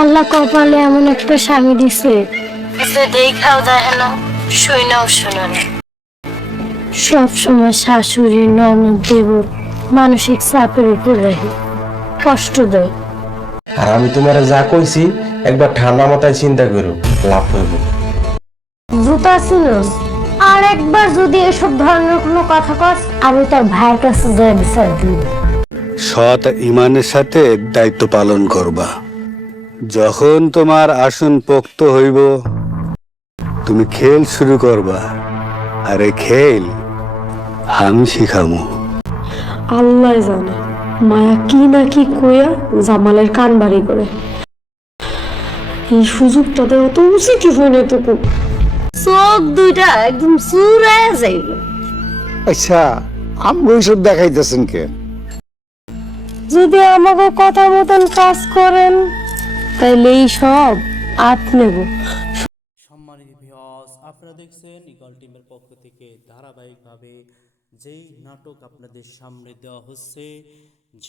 আল্লাহ কপালে এমন একটা স্বামী দিছে যে দেখাও যায় না, শুইনাও শোনে না। সবসময় শাশুড়ি ননদ দেবর মানসিক চাপের উপর রাখে, কষ্ট দেয়। আর আমি তোমার যা কইছি একবার ঠান্ডা মাথায় চিন্তা করো, লাভ হইব। জুতা ছিল। আর একবার যদি এসব ধরনের কোনো কথা কস, আমি তোর ভাইয়ের কাছে যায় বিচার দিব। সৎ ইমানের সাথে দায়িত্ব পালন করবা। যখন তোমার আসন পোক্ত হইব, তুমি খেল শুরু করবা। আর এই খেল আমি শিখামু। আল্লাহ জানে মায়া কি না কি কইয়া জামালের কান বাড়ি করে। এই সুযোগটা দেওয়া তো উচিতই হয় না তোকে। চোখ দুইটা একদম চুরায় যাইব। আচ্ছা, আমি ওইসব দেখাইতেছেন কে? যদি আমাকে কথা মতন কাজ করেন তাইলে এই সব আপ নেব। সম্মানিত ভিউয়ার্স, আপনারা দেখছেন ইগল টিমের পক্ষ থেকে ধারাবাহিকভাবে যেই নাটক আপনাদের সামনে দেওয়া হচ্ছে,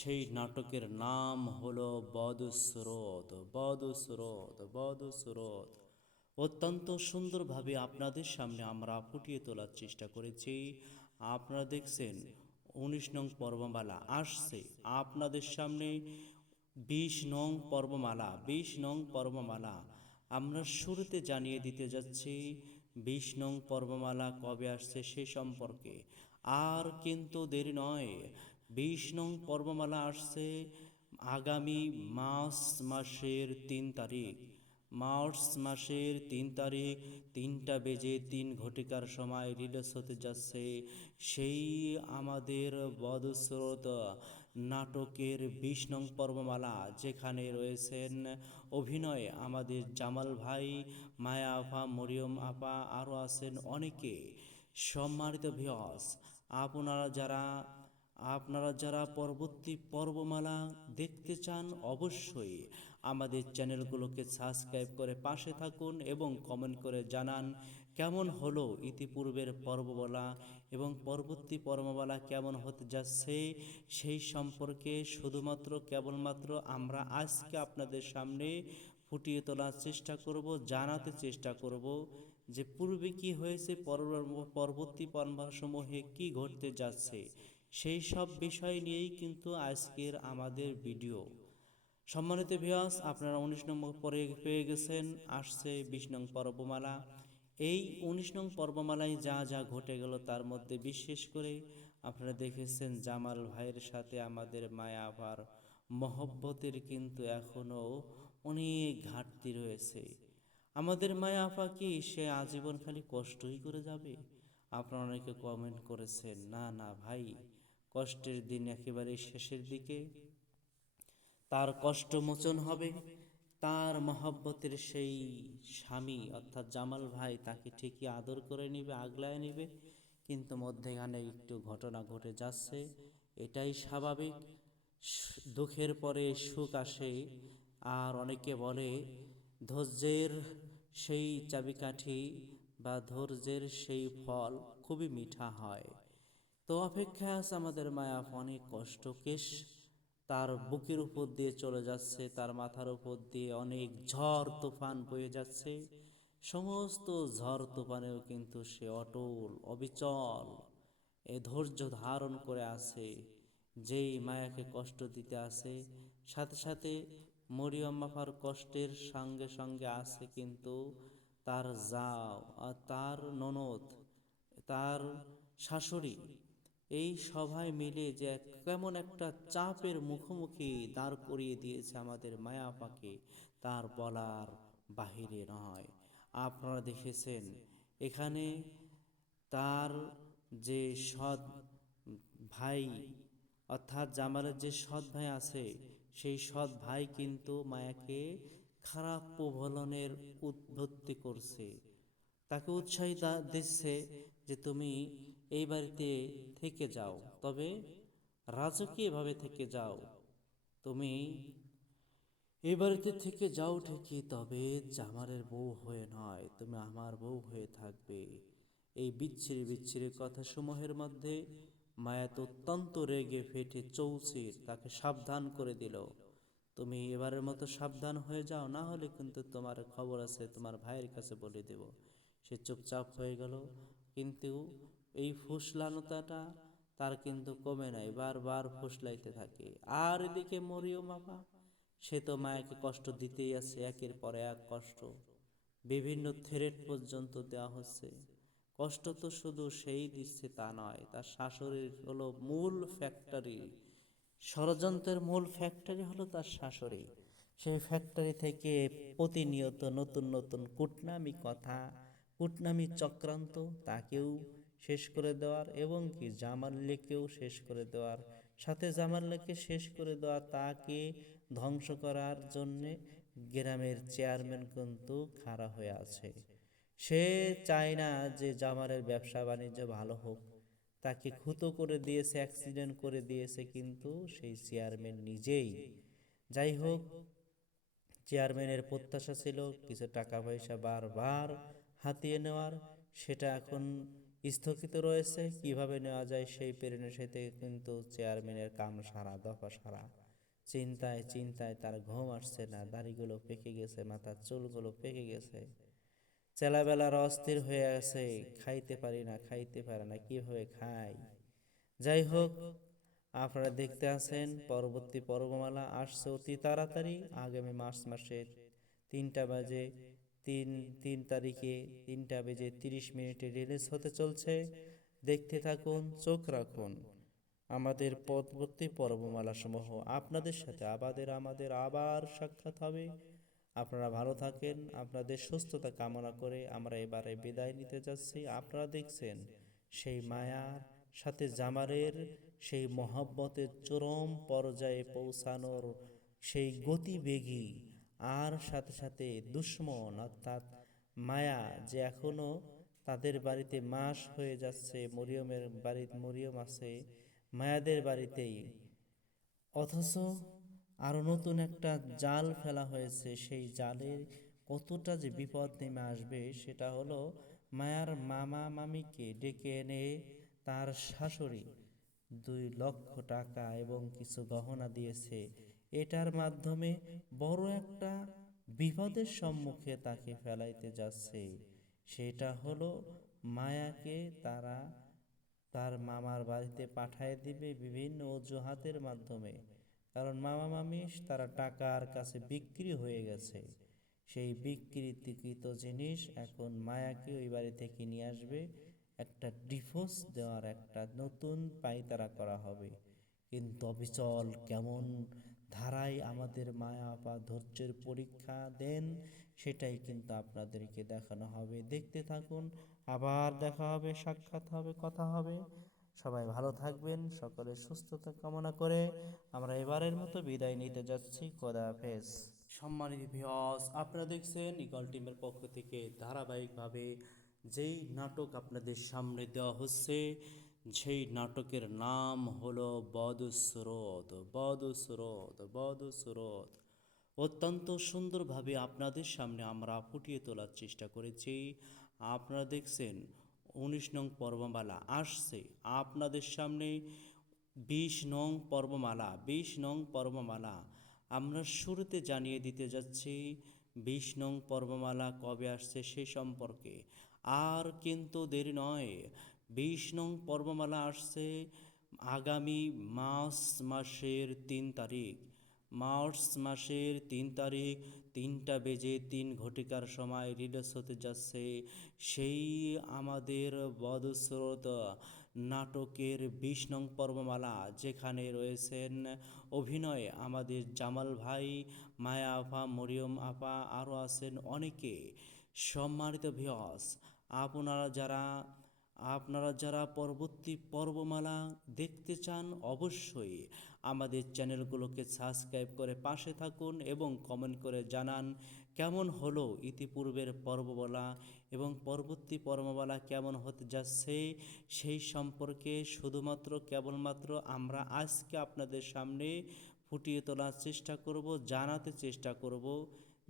সেই নাটকের নাম হলো বদস্রোত। বদস্রোত বদস্রোত অত্যন্ত সুন্দরভাবে আপনাদের সামনে আমরা ফুটিয়ে তোলার চেষ্টা করেছি। আপনারা দেখছেন 19 নং পর্বমালা আসছে আপনাদের সামনে। 20 নং পর্বমালা, 20 নং পর্বমালা আমরা শুরুতে জানিয়ে দিতে যাচ্ছি 20 নং পর্বমালা কবে আসছে সে সম্পর্কে। আর কিন্তু দেরি নয়, 20 নং পর্বমালা আসছে আগামী মাসের 3 তারিখ। মার্চ মাসের 3 তারিখ 3টা বেজে 3 ঘটিকার সময় রিলিজ হতে যাচ্ছে সেই আমাদের বদস্রোত নাটকের 20 নং পর্বমালা, যেখানে রয়েছেন অভিনয় আমাদের জামাল ভাই, মায়া আপা, মরিয়ম আপা, আরও আছেন অনেকে। সম্মানিত ভিউয়ার্স, আপনারা যারা পরবর্তী পর্বমালা দেখতে চান, অবশ্যই আমাদের চ্যানেলগুলোকে সাবস্ক্রাইব করে পাশে থাকুন এবং কমেন্ট করে জানান কেমন হলো ইতিপূর্বের পর্বমালা এবং পরবর্তী পর্বমালা কেমন হতে যাচ্ছে সেই সম্পর্কে শুধুমাত্র কেবলমাত্র আমরা আজকে আপনাদের সামনে ফুটিয়ে তোলার চেষ্টা করব, জানাতে চেষ্টা করব যে পূর্বে কি হয়েছে, পরবর্তী পর্বসমূহে কি ঘটতে যাচ্ছে, সেই সব বিষয় নিয়েই কিন্তু আজকের আমাদের ভিডিও। সম্মানিত ভিউয়ার্স, আপনারা 19 নম্বর পরে পেয়ে গেছেন, আসছে 20 নং পর্বমালা। এই 19 নং পর্বমালায় যা যা ঘটে গেল তার মধ্যে বিশেষ করে আপনারা দেখেছেন জামাল ভাইয়ের সাথে আমাদের মায়া আপার মহব্বতের কিন্তু এখনো অনেক ঘাটতি রয়েছে। আমাদের মায়া আপা কি সে আজীবন খালি কষ্টই করে যাবে? আপনারা অনেকে কমেন্ট করেছেন, না না ভাই, কষ্টের দিন একেবারে শেষের দিকে তার কষ্ট মোচন হবে। তার মহব্বতের সেই স্বামী অর্থাৎ জামাল ভাই তাকে ঠিকই আদর করে নেবে, আগলায় নেবে, কিন্তু মধ্যেখানে একটু ঘটনা ঘটে যাচ্ছে, এটাই স্বাভাবিক। দুঃখের পরে সুখ আসে। আর অনেকে বলে ধৈর্যের সেই চাবিকাঠি বা ধৈর্যের সেই ফল খুবই মিঠা হয়। তো অপেক্ষায় আছে আমাদের মায়া, অনেক কষ্টকেশ তার বুকের উপর দিয়ে চলে যাচ্ছে, তার মাথার উপর দিয়ে অনেক ঝড় তুফান বয়ে যাচ্ছে। সমস্ত ঝড় তুফানেও কিন্তু সে অটল অবিচল এ ধৈর্য ধারণ করে আছে। যেই মায়াকে কষ্ট দিতে আছে, সাথে সাথে মরিয়ম আপার কষ্টের সঙ্গে সঙ্গে আছে কিন্তু তার জাও আর তার ননদ, তার শাশুড়ি, এই সবাই মিলে যে কেমন একটা চাপের মুখোমুখি দাঁড় করিয়ে দিয়েছে আমাদের মায়া আপাকে, তার বলার বাহিরে নয়। আপনারা দেখেছেন এখানে তার যে সৎ ভাই অর্থাৎ জামালের যে সৎ ভাই আছে, সেই সৎ ভাই কিন্তু মায়াকে খারাপ প্রলোভনের উদ্বুদ্ধি করছে, তাকে উৎসাহিত দিচ্ছে যে তুমি এই বাড়িতে থেকে যাও, তবে রাজকীয়ভাবে থেকে যাও, তুমি এই বাড়িতে থেকে যাও ঠিকই, তবে জামালের বউ হয়ে নয়, তুমি আমার বউ হয়ে থাকবে। এই বিচ্ছিরি বিচ্ছিরি কথা সমূহের মধ্যে মায়া তো অত্যন্ত রেগে ফেটে চৌচির তাকে সাবধান করে দিল, তুমি এবারের মতো সাবধান হয়ে যাও, না হলে কিন্তু তোমার খবর আছে, তোমার ভাইয়ের কাছে বলে দেব। সে চুপচাপ হয়ে গেল, কিন্তু এই ফুসলানোটা তার কিন্তু কমে নাই, বারবার ফুসলাইতে থাকে। আর এদিকে মরিয়ম আপা, সে তো মায়াকে কষ্ট দিতেই আছে, একের পর এক কষ্ট, বিভিন্ন থ্রেট পর্যন্ত দেওয়া হচ্ছে। কষ্ট তো শুধু সেই দিচ্ছে তা নয়, তার শাশুড়ির হলো মূল ফ্যাক্টরি, ষড়যন্ত্রের মূল ফ্যাক্টরি হলো তার শাশুড়ি। সেই ফ্যাক্টরি থেকে প্রতিনিয়ত নতুন নতুন কূটনামি কথা, কূটনামি চক্রান্ত, তাকেও শেষ করে দেওয়ার এবং কি জামাল্লেকেও শেষ করে দেওয়ার, সাথে জামাল্লেকে শেষ করে দেওয়া, তাকে ধ্বংস করার জন্যে গ্রামের চেয়ারম্যান কিন্তু খাড়া হয়ে আছে। সে চায় না যে জামালের ব্যবসা বাণিজ্য ভালো হোক, তাকে খুতো করে দিয়েছে, অ্যাক্সিডেন্ট করে দিয়েছে কিন্তু সেই চেয়ারম্যান নিজেই। যাই হোক, চেয়ারম্যানের প্রত্যাশা ছিল কিছু টাকা পয়সা বারবার হাতিয়ে নেওয়ার, সেটা এখন স্থগিত রয়েছে। কিভাবে নেওয়া যায় সেই সাথে কিন্তু চেয়ারম্যানের কাম সারা, দফা সারা। চিন্তায় চিন্তায় তার ঘুম আসছে না, দাড়িগুলো পেকে গেছে, মাথার চুলগুলো পেকে গেছে, চেলাবেলার অস্থির হয়ে আছে, খাইতে পারি না, খাইতে পারে না, কিভাবে খাই। যাই হোক, আপনারা দেখতে আছেন পরবর্তী পর্বমালা আসছে অতি তাড়াতাড়ি, আগামী মার্চ মাসের 3টা বাজে 3 তারিখে 3:30 রিলিজ হতে চলছে। দেখতে থাকুন, চোখ রাখুন। আমাদের পরবর্তী পর্বমালা সমূহ আপনাদের সাথে আমাদের আবার সাক্ষাৎ হবে। আপনারা ভালো থাকেন, আপনাদের সুস্থতা কামনা করে আমরা এবারে বিদায় নিতে যাচ্ছি। আপনারা দেখছেন সেই মায়ার সাথে জামালের সেই মহব্বতের চরম পর্যায়ে পৌঁছানোর সেই গতিবেগী, আর সাথে সাথে দুশ্মন অর্থাৎ মায়া, যে এখনো তাদের বাড়িতে মাস হয়ে যাচ্ছে, মরিয়মের বাড়িতে মরিয়ম আছে মায়াদের বাড়িতেই, অথচ আরো নতুন একটা জাল ফেলা হয়েছে। সেই জালের কতটা যে বিপদ নেমে আসবে, সেটা হলো মায়ার মামা মামিকে ডেকে এনে তার শাশুড়ি 2 লক্ষ টাকা এবং কিছু গহনা দিয়েছে। এটার মাধ্যমে বড় একটা বিপদের সম্মুখে তাকে ফেলাইতে যাচ্ছে। সেটা হলো মায়াকে তারা তার মামার বাড়িতে পাঠায় দিবে বিভিন্ন অজুহাতের মাধ্যমে, কারণ মামা মামি তারা টাকার কাছে বিক্রি হয়ে গেছে। সেই বিকৃত জিনিস এখন মায়াকে ওই বাড়ি থেকে নিয়ে আসবে, একটা ডিভোর্স দেওয়ার একটা নতুন পায়তারা করা হবে। কিন্তু অবিচল কেমন ধারায় আমাদের মায়া বা ধৈর্যের পরীক্ষা দেন, সেটাই কিন্তু আপনাদেরকে দেখানো হবে। দেখতে থাকুন, আবার দেখা হবে, সাক্ষাৎ হবে, কথা হবে। সবাই ভালো থাকবেন, সকলের সুস্থতা কামনা করে আমরা এবারের মতো বিদায় নিতে যাচ্ছি। খোদা হাফেজ। সম্মানিত ভিউয়ার্স, আপনারা দেখছেন ইগল টিমের পক্ষ থেকে ধারাবাহিকভাবে যেই নাটক আপনাদের সামনে দেওয়া হচ্ছে, সেই নাটকের নাম হলো বদস্রোত। বদস্রোত অত্যন্ত সুন্দরভাবে আপনাদের সামনে আমরা ফুটিয়ে তোলার চেষ্টা করেছি। আপনারা দেখছেন 19 নং পর্বমালা আসছে আপনাদের সামনে। 20 নং পর্বমালা আমরা শুরুতে জানিয়ে দিতে যাচ্ছি 20 নং পর্বমালা কবে আসছে সে সম্পর্কে। আর কিন্তু দেরি নয়, 20 নং পর্বমালা আসছে আগামী মার্চ মাসের 3 তারিখ। 3:03 সময় রিলিজ হতে যাচ্ছে সেই আমাদের বদস্রোত নাটকের 20 নং পর্বমালা, যেখানে রয়েছেন অভিনয়ে আমাদের জামাল ভাই, মায়া আপা, মরিয়ম আপা, আরও আছেন অনেকে। সম্মানিত ভিউয়ার্স, আপনারা যারা পরবর্তী পর্বমালা দেখতে চান, অবশ্যই আমাদের চ্যানেলগুলোকে সাবস্ক্রাইব করে পাশে থাকুন এবং কমেন্ট করে জানান কেমন হলো ইতিপূর্বের পর্বমালা এবং পরবর্তী পর্বমালা কেমন হতে যাচ্ছে সেই সম্পর্কে। কেবলমাত্র আমরা আজকে আপনাদের সামনে ফুটিয়ে তোলার চেষ্টা করব, জানাতে চেষ্টা করব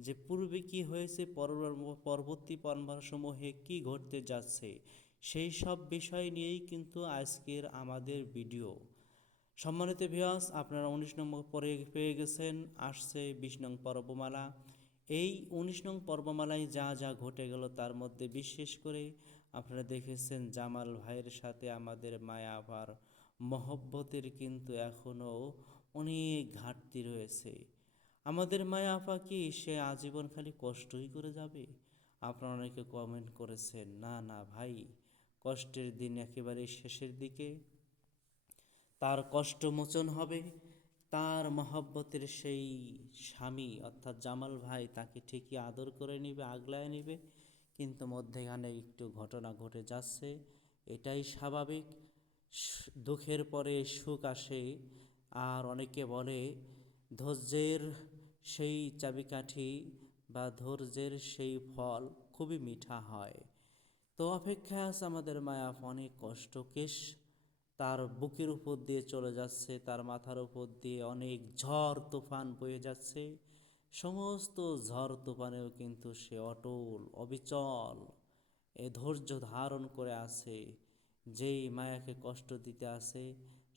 যে পূর্বে কি হয়েছে, পরবর্তী পর্বসমূহে কি ঘটতে যাচ্ছে, সেই সব বিষয় নিয়েই কিন্তু আজকের আমাদের ভিডিও। সম্মানিত ভিউয়ার্স, আপনারা 19 নম্বর পরে পেয়ে গেছেন, আসছে 20 নং পর্বমালা। এই 19 নং পর্বমালায় যা যা ঘটে গেল তার মধ্যে বিশেষ করে আপনারা দেখেছেন জামাল ভাইয়ের সাথে আমাদের মায়া আপার মহব্বতের কিন্তু এখনও অনেক ঘাটতি রয়েছে। আমাদের মায়া আপা কি সে আজীবন খালি কষ্টই করে যাবে? আপনারা অনেকে কমেন্ট করেছেন, না না ভাই, কষ্টের দিন একেবারে শেষের দিকে তার কষ্ট মোচন হবে। তার মহব্বতের সেই স্বামী অর্থাৎ জামাল ভাই তাকে ঠিকই আদর করে নেবে, আগলায় নেবে, কিন্তু মধ্যেখানে একটু ঘটনা ঘটে যাচ্ছে, এটাই স্বাভাবিক। দুঃখের পরে সুখ আসে, আর অনেকে বলে ধৈর্যের সেই চাবিকাঠি বা ধৈর্যের সেই ফল খুবই মিঠা হয়। তো অপেক্ষায় আছে আমাদের মায়া, অনেক কষ্টকেশ তার বুকের উপর দিয়ে চলে যাচ্ছে, তার মাথার উপর দিয়ে অনেক ঝড় তুফান বয়ে যাচ্ছে। সমস্ত ঝড় তুফানেও কিন্তু সে অটল অবিচল এ ধৈর্য ধারণ করে আছে। যেই মায়াকে কষ্ট দিতে আছে,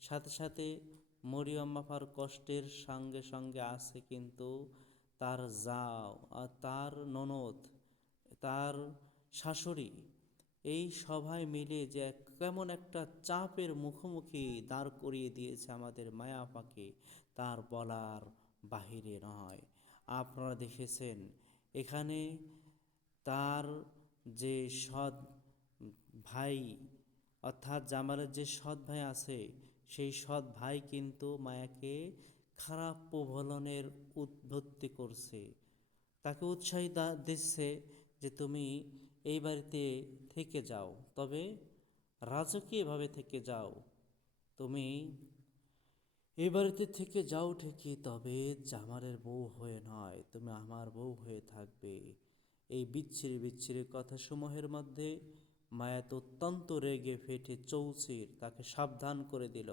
সাথে সাথে মরিয়ম আপার কষ্টের সঙ্গে সঙ্গে আছে কিন্তু তার জাও আর তার ননদ, তার শাশুড়ি, এই সবাই মিলে যে কেমন একটা চাপের মুখোমুখি দাঁড় করিয়ে দিয়েছে আমাদের মায়া আপাকে, তার বলার বাহিরে নয়। আপনারা দেখেছেন এখানে তার যে সৎ ভাই অর্থাৎ জামালের যে সৎ ভাই আছে, সেই সৎ ভাই কিন্তু মায়াকে খারাপ প্রবলনের উদ্বুদ্ধি করছে, তাকে উৎসাহিত দিচ্ছে যে তুমি এই বাড়িতে থেকে যাও, তবে রাজকীয়ভাবে থেকে যাও। তুমি এই বাড়িতে থেকে যাও ঠিকই, তবে জামালের বউ হয়ে নয়, তুমি আমার বউ হয়ে থাকবে। এই বিচ্ছিরি বিচ্ছিরি কথাসমূহের মধ্যে মায়া তো অত্যন্ত রেগে ফেটে চৌচির তাকে সাবধান করে দিল,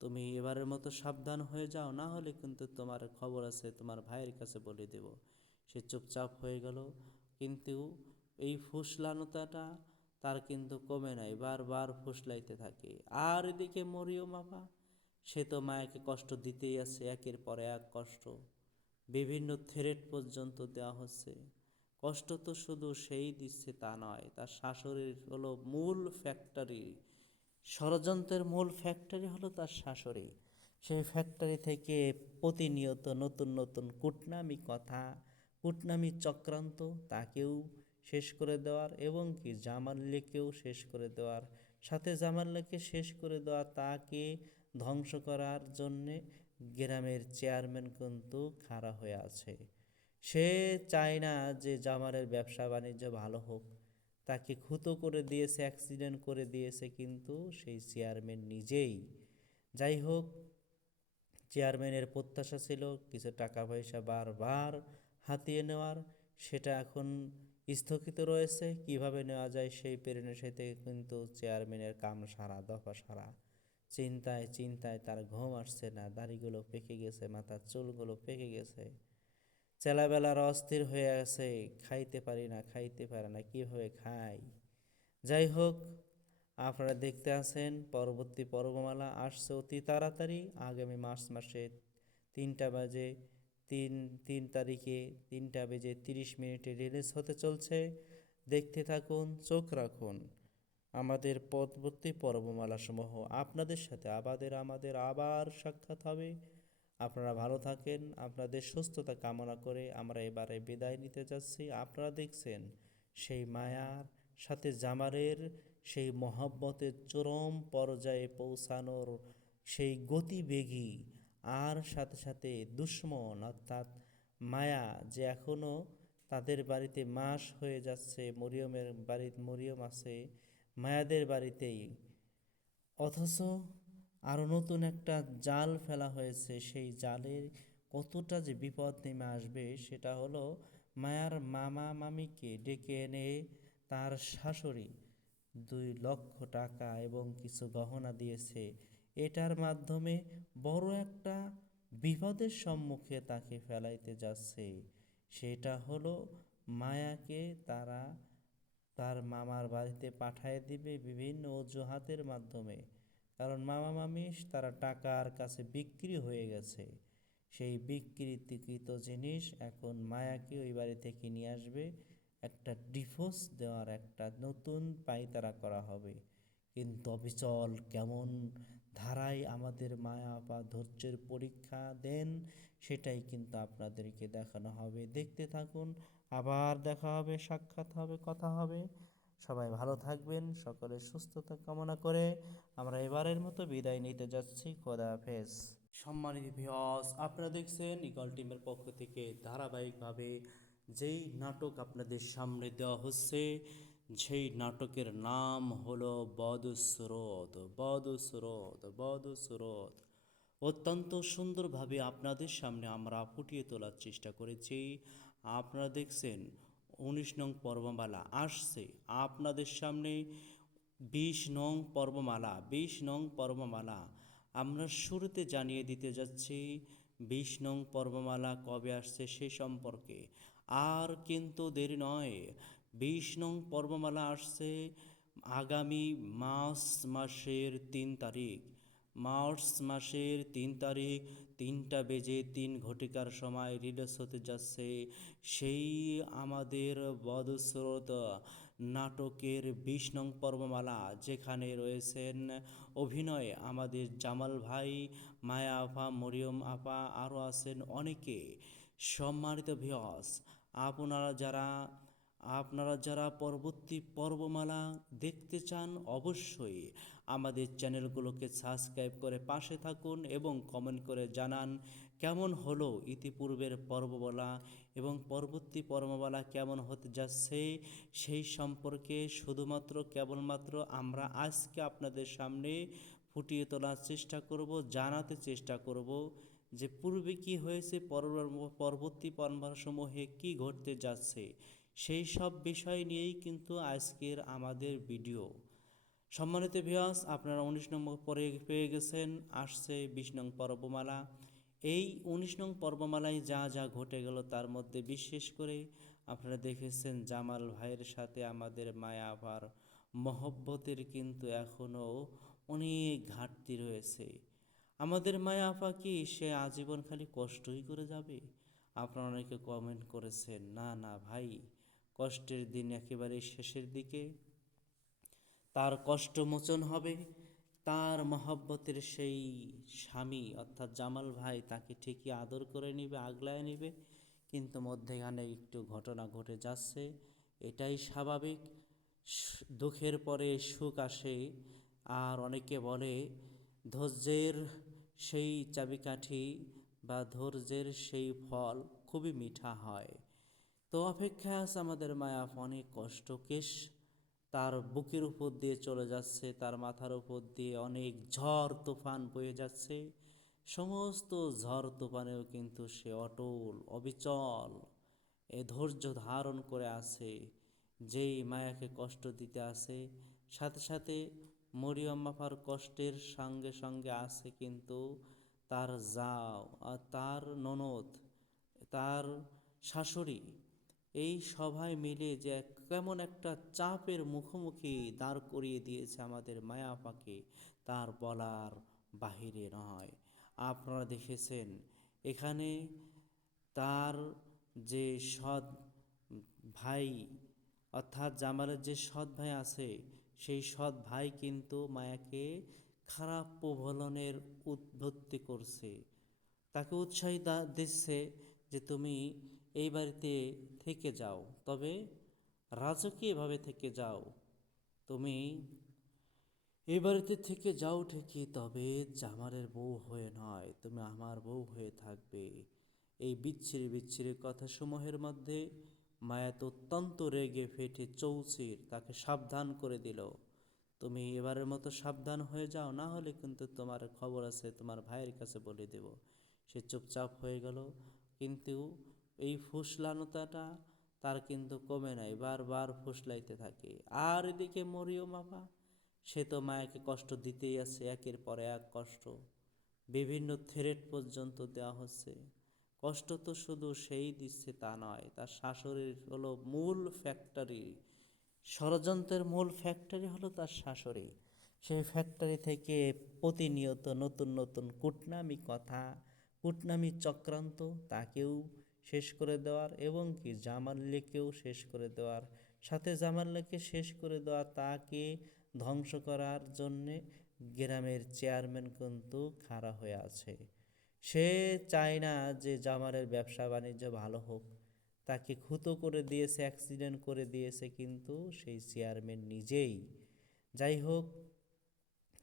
তুমি এবারের মতো সাবধান হয়ে যাও, না হলে কিন্তু তোমার খবর আছে, তোমার ভাইয়ের কাছে বলে দেব। সে চুপচাপ হয়ে গেল, কিন্তু এই ফুসলানোটাটা তার কিন্তু কমে নাই, বারবার ফুসলাইতে থাকে। আর এদিকে মরিয়ম আপা, সে তো মায়াকে কষ্ট দিতেই আছে, একের পর এক কষ্ট, বিভিন্ন থ্রেট পর্যন্ত দেওয়া হচ্ছে। কষ্ট তো শুধু সেই দিচ্ছে তা নয়, তার শাশুড়ির হলো মূল ফ্যাক্টরি, ষড়যন্ত্রের মূল ফ্যাক্টরি হলো তার শাশুড়ি। সেই ফ্যাক্টরি থেকে প্রতিনিয়ত নতুন নতুন কূটনামি কথা, কূটনামি চক্রান্ত তাকেও শেষ করে দেওয়ার, এবং কি জামাল্লেকেও শেষ করে দেওয়ার, সাথে জামাল্লেকে শেষ করে দেওয়া তাকে ধ্বংস করার জন্যে গ্রামের চেয়ারম্যান কিন্তু খাড়া হয়ে আছে। সে চায় না যে জামালের ব্যবসা বাণিজ্য ভালো হোক, তাকে খুতো করে দিয়েছে, অ্যাক্সিডেন্ট করে দিয়েছে কিন্তু সেই চেয়ারম্যান নিজেই। যাই হোক, চেয়ারম্যানের প্রত্যাশা ছিল কিছু টাকা পয়সা বারবার হাতিয়ে নেওয়ার, সেটা এখন স্থগিত রয়েছে। কিভাবে নেওয়া যায় সেই প্রেরণের সাথে কিন্তু চেয়ারম্যানের কাম সারা দফা সারা, চিন্তায় চিন্তায় তার ঘুম আসছে না, দাড়িগুলো পেকে গেছে, মাথার চুলগুলো পেকে গেছে, চেলাবেলার অস্থির হয়ে আছে, খাইতে পারি না, খাইতে পারে না, কীভাবে খাই। যাই হোক, আপনারা দেখতে আছেন পরবর্তী পর্বমালা আসছে অতি তাড়াতাড়ি, আগামী মার্চ মাসে 3টা বাজে 3 তারিখে 3:30 রিলিজ হতে চলছে। দেখতে থাকুন, চোখ রাখুন আমাদের পরবর্তী পর্বমালা সমূহ। আপনাদের সাথে আমাদের আবার সাক্ষাৎ হবে। আপনারা ভালো থাকেন, আপনাদের সুস্থতা কামনা করে আমরা এবারে বিদায় নিতে যাচ্ছি। আপনারা দেখছেন সেই মায়ার সাথে জামালের সেই মহব্বতের চরম পর্যায়ে পৌঁছানোর সেই গতিবেগী, আর সাথে সাথে দুশ্মন অর্থাৎ মায়া যে এখনও তাদের বাড়িতে মাস হয়ে যাচ্ছে, মরিয়ম আছে মায়াদের বাড়িতেই, অথচ আরও নতুন একটা জাল ফেলা হয়েছে। সেই জালের কতটা যে বিপদ নেমে আসবে সেটা হলো, মায়ার মামা মামিকে ডেকে এনে তার শাশুড়ি 2 লক্ষ টাকা এবং কিছু গহনা দিয়েছে। এটার মাধ্যমে বড় একটা বিপদের সম্মুখে তাকে ফেলাইতে যাচ্ছে। সেটা হলো মায়াকে তারা তার মামার বাড়িতে পাঠায় দিবে বিভিন্ন অজুহাতের মাধ্যমে, কারণ মামা মামি তারা টাকার কাছে বিক্রি হয়ে গেছে। সেই বিকৃত জিনিস এখন মায়াকে ওই বাড়ি থেকে নিয়ে আসবে, একটা ডিভোর্স দেওয়ার একটা নতুন পায়তারা করা হবে। কিন্তু অবিচল কেমন ধারায় আমাদের মায়া বা ধৈর্যের পরীক্ষা দেন, সেটাই কিন্তু আপনাদেরকে দেখানো হবে। দেখতে থাকুন, আবার দেখা হবে, সাক্ষাৎ হবে, কথা হবে। সবাই ভালো থাকবেন, সকলের সুস্থতা কামনা করে আমরা এবারের মতো বিদায় নিতে যাচ্ছি। খোদা হাফেজ। সম্মানিত ভিউয়ার্স, আপনারা দেখছেন ইগল টিমের পক্ষ থেকে ধারাবাহিকভাবে যেই নাটক আপনাদের সামনে দেওয়া হচ্ছে, সেই নাটকের নাম হলো বদস্রোত। বদস্রোত বদস্রোত অত্যন্ত সুন্দরভাবে আপনাদের সামনে আমরা ফুটিয়ে তোলার চেষ্টা করেছি। আপনারা দেখছেন 19 নং পর্বমালা আসছে আপনাদের সামনে। 20 নং পর্বমালা, 20 নং পর্বমালা আমরা শুরুতে জানিয়ে দিতে যাচ্ছি 20 নং পর্বমালা কবে আসছে সে সম্পর্কে। আর কিন্তু দেরি নয়, 20 নং পর্বমালা আসছে আগামী মার্চ মাসের 3 তারিখ। মার্চ মাসের 3 তারিখ 3:03 সময় রিলিজ হতে যাচ্ছে সেই আমাদের বদস্রোত নাটকের 20 নং পর্বমালা, যেখানে রয়েছেন অভিনয়ে আমাদের জামাল ভাই, মায়া আপা, মরিয়ম আপা, আরও আছেন অনেকে। সম্মানিত ভিউয়ার্স, আপনারা যারা পরবর্তী পর্বমালা দেখতে চান অবশ্যই আমাদের চ্যানেলগুলোকে সাবস্ক্রাইব করে পাশে থাকুন এবং কমেন্ট করে জানান কেমন হলো ইতিপূর্বের পর্বমালা এবং পরবর্তী পর্বমালা কেমন হতে যাচ্ছে সেই সম্পর্কে শুধুমাত্র কেবলমাত্র আমরা আজকে আপনাদের সামনে ফুটিয়ে তোলার চেষ্টা করব, জানাতে চেষ্টা করব যে পূর্বে কি হয়েছে, পরবর্তী পর্বসমূহে কি ঘটতে যাচ্ছে, সেই সব বিষয় নিয়েই কিন্তু আজকের আমাদের ভিডিও। সম্মানিত ভিউয়ার্স, আপনারা 19 নম্বর পরে পেয়ে গেছেন, আসছে 20 নং পর্বমালা। এই 19 নং পর্বমালায় যা যা ঘটে গেল তার মধ্যে বিশেষ করে আপনারা দেখেছেন জামাল ভাইয়ের সাথে আমাদের মায়া আপার মহব্বতের কিন্তু এখনও অনেক ঘাটতি রয়েছে। আমাদের মায়া আপা কি সে আজীবন খালি কষ্টই করে যাবে? আপনারা অনেকে কমেন্ট করেছেন, না না ভাই, কষ্টের দিন একেবারে শেষের দিকে তার কষ্ট মোচন হবে। তার মহব্বতের সেই স্বামী অর্থাৎ জামাল ভাই তাকে ঠিকই আদর করে নেবে, আগলায় নেবে, কিন্তু মধ্যেখানে একটু ঘটনা ঘটে যাচ্ছে, এটাই স্বাভাবিক। দুঃখের পরে সুখ আসে। আর অনেকে বলে ধৈর্যের সেই চাবিকাঠি বা ধৈর্যের সেই ফল খুবই মিঠা হয়। তো অপেক্ষায় আছে আমাদের মায়া, অনেক কষ্টকেশ তার বুকের উপর দিয়ে চলে যাচ্ছে, তার মাথার উপর দিয়ে অনেক ঝড় তুফান বয়ে যাচ্ছে। সমস্ত ঝড় তুফানেও কিন্তু সে অটল অবিচল এ ধৈর্য ধারণ করে আছে। যেই মায়াকে কষ্ট দিতে আসে, সাথে সাথে মরিয়ম আপার কষ্টের সঙ্গে সঙ্গে আছে কিন্তু তার জাও আর তার ননদ, তার শাশুড়ি, এই সবাই মিলে যে কেমন একটা চাপের মুখোমুখি দাঁড় করিয়ে দিয়েছে আমাদের মায়া আপাকে, তার বলার বাহিরে নয়। আপনারা দেখেছেন এখানে তার যে সৎ ভাই অর্থাৎ জামালের যে সৎ ভাই আছে, সেই সৎ ভাই কিন্তু মায়াকে খারাপ প্রলোভনের উদ্বুদ্ধি করছে, তাকে উৎসাহিত দিচ্ছে যে তুমি এই বাড়িতে থেকে যাও, তবে রাজকীয়ভাবে থেকে যাও, তুমি এই বাড়িতে থেকে যাও ঠিকই, তবে জামালের বউ হয়ে নয়, তুমি আমার বউ হয়ে থাকবে। এই বিচ্ছিরি বিচ্ছিরি কথাসমূহের মধ্যে মায়া তো অত্যন্ত রেগে ফেটে চৌচির তাকে সাবধান করে দিল, তুমি এবারের মতো সাবধান হয়ে যাও, না হলে কিন্তু তোমার খবর আছে, তোমার ভাইয়ের কাছে বলে দেব। সে চুপচাপ হয়ে গেল, কিন্তু এই ফুসলানোতাটা তার কিন্তু কমে নাই, বারবার ফুসলাইতে থাকে। আর এদিকে মরিয়ম আপা, সে তো মায়াকে কষ্ট দিতেই আছে, একের পর এক কষ্ট, বিভিন্ন থ্রেট পর্যন্ত দেওয়া হচ্ছে। কষ্ট তো শুধু সেই দিচ্ছে তা নয়, তার শাশুড়ির হলো মূল ফ্যাক্টরি, ষড়যন্ত্রের মূল ফ্যাক্টরি হলো তার শাশুড়ি। সেই ফ্যাক্টরি থেকে প্রতিনিয়ত নতুন নতুন কূটনামি কথা, কূটনামি চক্রান্ত তাকেও শেষ করে দেওয়ার এবং কি জামালকেও শেষ করে দেওয়ার সাথে জামালকে শেষ করে দেওয়া তাকে ধ্বংস করার জন্যে গ্রামের চেয়ারম্যান কিন্তু খাড়া হয়ে আছে। সে চায় না যে জামালের ব্যবসা বাণিজ্য ভালো হোক, তাকে খুতো করে দিয়েছে, অ্যাক্সিডেন্ট করে দিয়েছে কিন্তু সেই চেয়ারম্যান নিজেই। যাই হোক,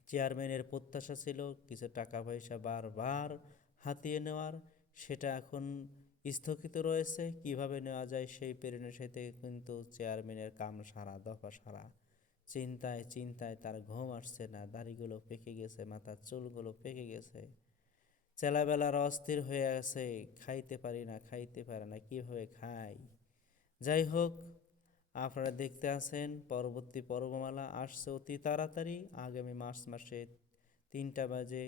চেয়ারম্যানের প্রত্যাশা ছিল কিছু টাকা পয়সা বারবার হাতিয়ে নেওয়ার, সেটা এখন স্থগিত রয়েছে। কিভাবে নেওয়া যায় সেই পরিণতিতে কিন্তু চেয়ারম্যানের কাম সারা, দফা সারা। চিন্তায় চিন্তায় তার ঘুম আসছে না, দাড়িগুলো পেকে গেছে, মাথার চুলগুলো পেকে গেছে, চেলাবেলার অস্থির হয়ে আছে, খাইতে পারি না, খাইতে পারে না, কীভাবে খাই। যাই হোক, আপনারা দেখতে আছেন পরবর্তী পর্বমালা আসছে অতি তাড়াতাড়ি, আগামী মার্চ মাসে 3টা বাজে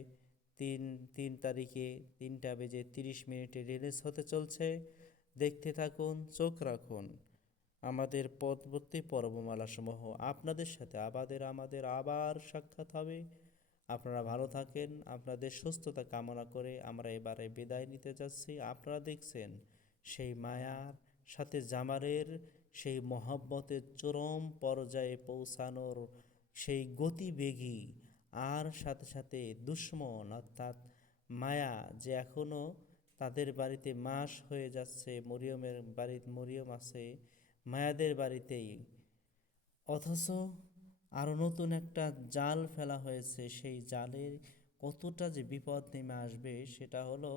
3 তারিখে 3:30 রিলিজ হতে চলছে। দেখতে থাকুন, চোখ রাখুন। আমাদের পরবর্তী পর্বমালাসমূহ আপনাদের সাথে আমাদের আবার সাক্ষাৎ হবে। আপনারা ভালো থাকেন, আপনাদের সুস্থতা কামনা করে আমরা এবারে বিদায় নিতে যাচ্ছি। আপনারা দেখছেন সেই মায়ার সাথে জামালের সেই মহব্বতের চরম পর্যায়ে পৌঁছানোর সেই গতিবেগী, আর সাথে সাথে দুশ্মন অর্থাৎ মায়া যে এখনও তাদের বাড়িতে মাস হয়ে যাচ্ছে, মরিয়ম আছে মায়াদের বাড়িতেই, অথচ আরও নতুন একটা জাল ফেলা হয়েছে। সেই জালের কতটা যে বিপদ নেমে আসবে সেটা হলো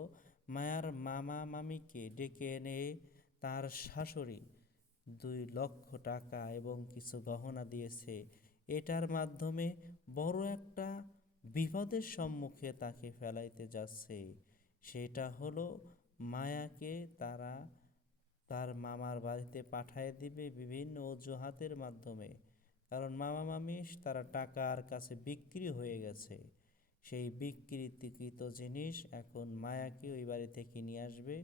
মায়ার মামা মামিকে ডেকে এনে তার শাশুড়ি 2 লক্ষ টাকা এবং কিছু গহনা দিয়েছে। এটার মাধ্যমে বড় একটা বিপদের সম্মুখে তাকে ফেলাইতে যাচ্ছে। সেটা হলো মায়াকে তারা তার মামার বাড়িতে পাঠিয়ে দিবে বিভিন্ন অজুহাতের মাধ্যমে, কারণ মামা মামি তারা টাকার কাছে বিক্রি হয়ে গেছে। সেই বিকৃত জিনিস এখন মায়াকে ওই বাড়ি থেকে নিয়ে আসবে,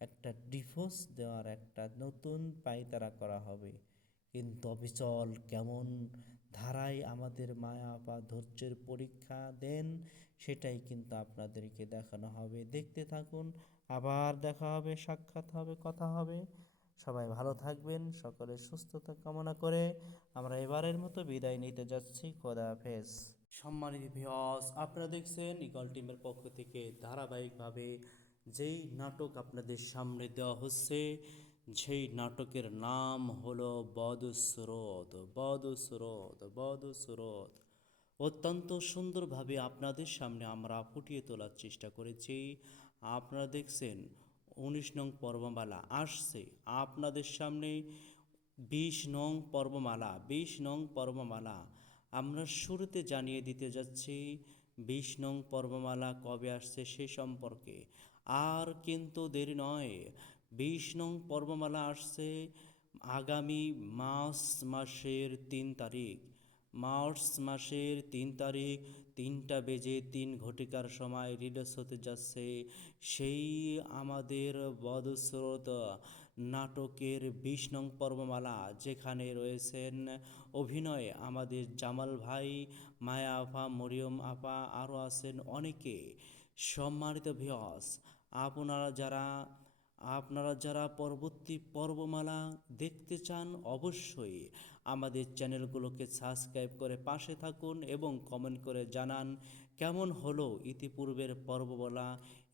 একটা ডিভোর্স দেওয়ার একটা নতুন পায়তারা করা হবে। কিন্তু অবিচল কেমন ধারায় আমাদের মায়া বা ধৈর্যের পরীক্ষা দেন সেটাই কিন্তু আপনাদেরকে দেখানো হবে। দেখতে থাকুন, আবার দেখা হবে, সাক্ষাৎ হবে, কথা হবে। সবাই ভালো থাকবেন, সকলের সুস্থতা কামনা করে আমরা এবারের মতো বিদায় নিতে যাচ্ছি। খোদা হাফেজ। সম্মানিত ভিউয়ার্স, আপনারা দেখছেন ইগল টিমের পক্ষ থেকে ধারাবাহিকভাবে যেই নাটক আপনাদের সামনে দেওয়া হচ্ছে, সেই নাটকের নাম হলো বদস্রোত। অত্যন্ত সুন্দরভাবে আপনাদের সামনে আমরা ফুটিয়ে তোলার চেষ্টা করেছি। আপনারা দেখছেন 19 নং পর্বমালা আসছে আপনাদের সামনে। 20 নং পর্বমালা আমরা শুরুতে জানিয়ে দিতে যাচ্ছি 20 নং পর্বমালা কবে আসছে সে সম্পর্কে। আর কিন্তু দেরি নয়, 20 নং পর্বমালা আসছে আগামী মার্চ মাসের 3 তারিখ। 3:03 সময় রিলিজ হতে যাচ্ছে সেই আমাদের বদস্রোত নাটকের 20 নং পর্বমালা, যেখানে রয়েছেন অভিনয়ে আমাদের জামাল ভাই, মায়া আপা, মরিয়ম আপা, আরও আছেন অনেকে। সম্মানিত ভিউয়ার্স, আপনারা যারা পরবর্তী পর্বমালা দেখতে চান অবশ্যই আমাদের চ্যানেলগুলোকে সাবস্ক্রাইব করে পাশে থাকুন এবং কমেন্ট করে জানান কেমন হলো ইতিপূর্বের পর্বমালা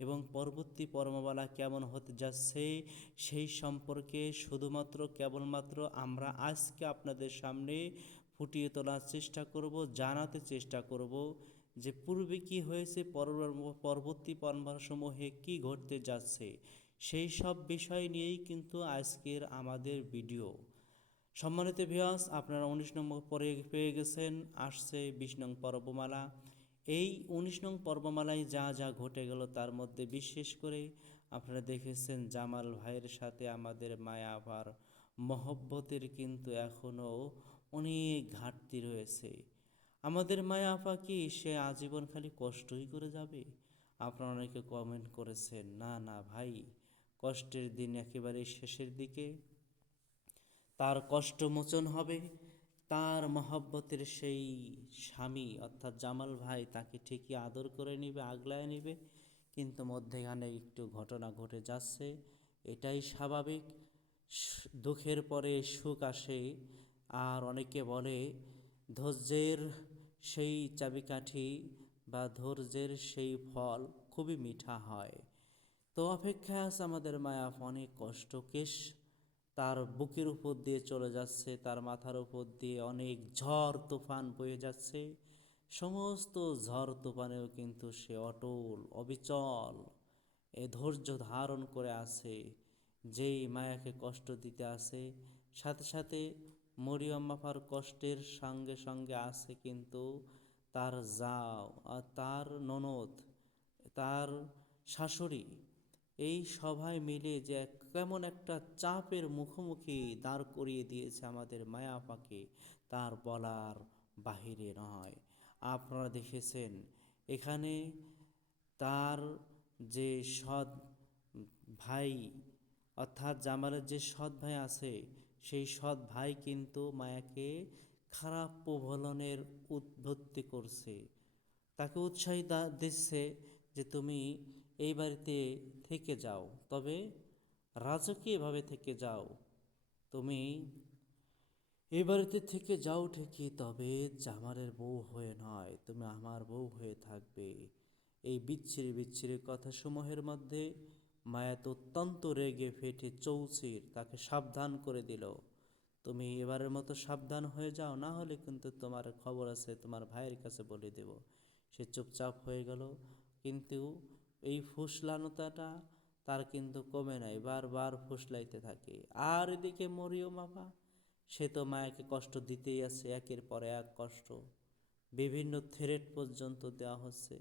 এবং পরবর্তী পর্বমালা কেমন হতে যাচ্ছে সেই সম্পর্কে কেবলমাত্র আমরা আজকে আপনাদের সামনে ফুটিয়ে তোলার চেষ্টা করব, জানাতে চেষ্টা করব যে পূর্বে কি হয়েছে, পরবর্তী পর্বসমূহে কি ঘটতে যাচ্ছে, সেই সব বিষয় নিয়েই কিন্তু আজকের আমাদের ভিডিও। সম্মানিত ভিউয়ার্স, আপনারা 19 নম্বর পরে পেয়ে গেছেন, আসছে 20 নং পর্বমালা। এই 19 নং পর্বমালায় যা যা ঘটে গেল তার মধ্যে বিশেষ করে আপনারা দেখেছেন জামাল ভাইয়ের সাথে আমাদের মায়া আপার মহব্বতের কিন্তু এখনও অনেক ঘাটতি রয়েছে। আমাদের মায়া আপা কি সে আজীবন খালি কষ্টই করে যাবে? আপনারা অনেকে কমেন্ট করেছেন, না না ভাই, কষ্টের দিন একেবারে শেষের দিকে, তার কষ্ট মোচন হবে, তার মহব্বতের সেই স্বামী অর্থাৎ জামাল ভাই তাকে ঠিকই আদর করে নেবে, আগলায় নেবে, কিন্তু মধ্যেখানে একটু ঘটনা ঘটে যাচ্ছে। এটাই স্বাভাবিক। দুঃখের পরে সুখ আসে। আর অনেকে বলে ধৈর্যের সেই চাবিকাঠি বা ধৈর্যের সেই ফল খুবই মিঠা হয়। তো অপেক্ষায় আছে আমাদের মায়া, অনেক কষ্টকেশ তার বুকের উপর দিয়ে চলে যাচ্ছে, তার মাথার উপর দিয়ে অনেক ঝড় তুফান বয়ে যাচ্ছে। সমস্ত ঝড় তুফানেও কিন্তু সে অটল অবিচল এ ধৈর্য ধারণ করে আছে। যেই মায়াকে কষ্ট দিতে আসে, সাথে সাথে মরিয়ম আপার কষ্টের সঙ্গে সঙ্গে আছে কিন্তু তার জাও আর তার ননদ, তার শাশুড়ি, এই সবাই মিলে যে কেমন একটা চাপের মুখোমুখি দাঁড় করিয়ে দিয়েছে আমাদের মায়া আপাকে, তার বলার বাহিরে নয়। আপনারা দেখেছেন এখানে তার যে সৎ ভাই অর্থাৎ জামালের যে সৎ ভাই আছে, সেই সৎ ভাই কিন্তু মায়াকে খারাপ প্রবলনের উদ্বুদ্ধি করছে, তাকে উৎসাহিত দিচ্ছে যে তুমি এই বাড়িতে থেকে যাও, তবে রাজকীয়ভাবে থেকে যাও। তুমি এই বাড়িতে থেকে যাও ঠিকই, তবে জামালের বউ হয়ে নয়, তুমি আমার বউ হয়ে থাকবে। এই বিচ্ছিরি বিচ্ছিরি কথাসমূহের মধ্যে মায়া তো অত্যন্ত রেগে ফেটে চৌচির তাকে সাবধান করে দিল, তুমি এবারের মতো সাবধান হয়ে যাও, না হলে কিন্তু তোমার খবর আছে, তোমার ভাইয়ের কাছে বলে দেব। সে চুপচাপ হয়ে গেল, কিন্তু এই ফুসলানোতাটা তার কিন্তু কমে নাই, বারবার ফুসলাইতে থাকে। আর এদিকে মরিয়ম আপা, সে তো মায়াকে কষ্ট দিতেই আছে, একের পর এক কষ্ট, বিভিন্ন থ্রেট পর্যন্ত দেওয়া হচ্ছে।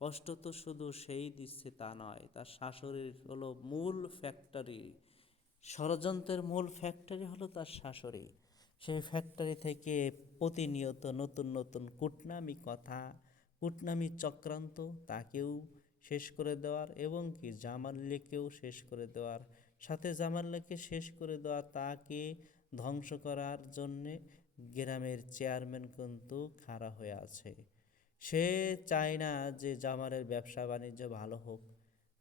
কষ্ট তো শুধু সেই দিচ্ছে তা নয়, তার শাশুড়ির হলো মূল ফ্যাক্টরি, ষড়যন্ত্রের মূল ফ্যাক্টরি হলো তার শাশুড়ি। সেই ফ্যাক্টরি থেকে প্রতিনিয়ত নতুন নতুন কূটনামি কথা, কূটনামি চক্রান্ত তাকেও শেষ করে দেওয়ার এবং কি জামাল্লেকেও শেষ করে দেওয়ার, সাথে জামাল্লেকে শেষ করে দেওয়া তাকে ধ্বংস করার জন্যে গ্রামের চেয়ারম্যান কিন্তু খাড়া হয়ে আছে। সে চায় না যে জামালের ব্যবসা বাণিজ্য ভালো হোক,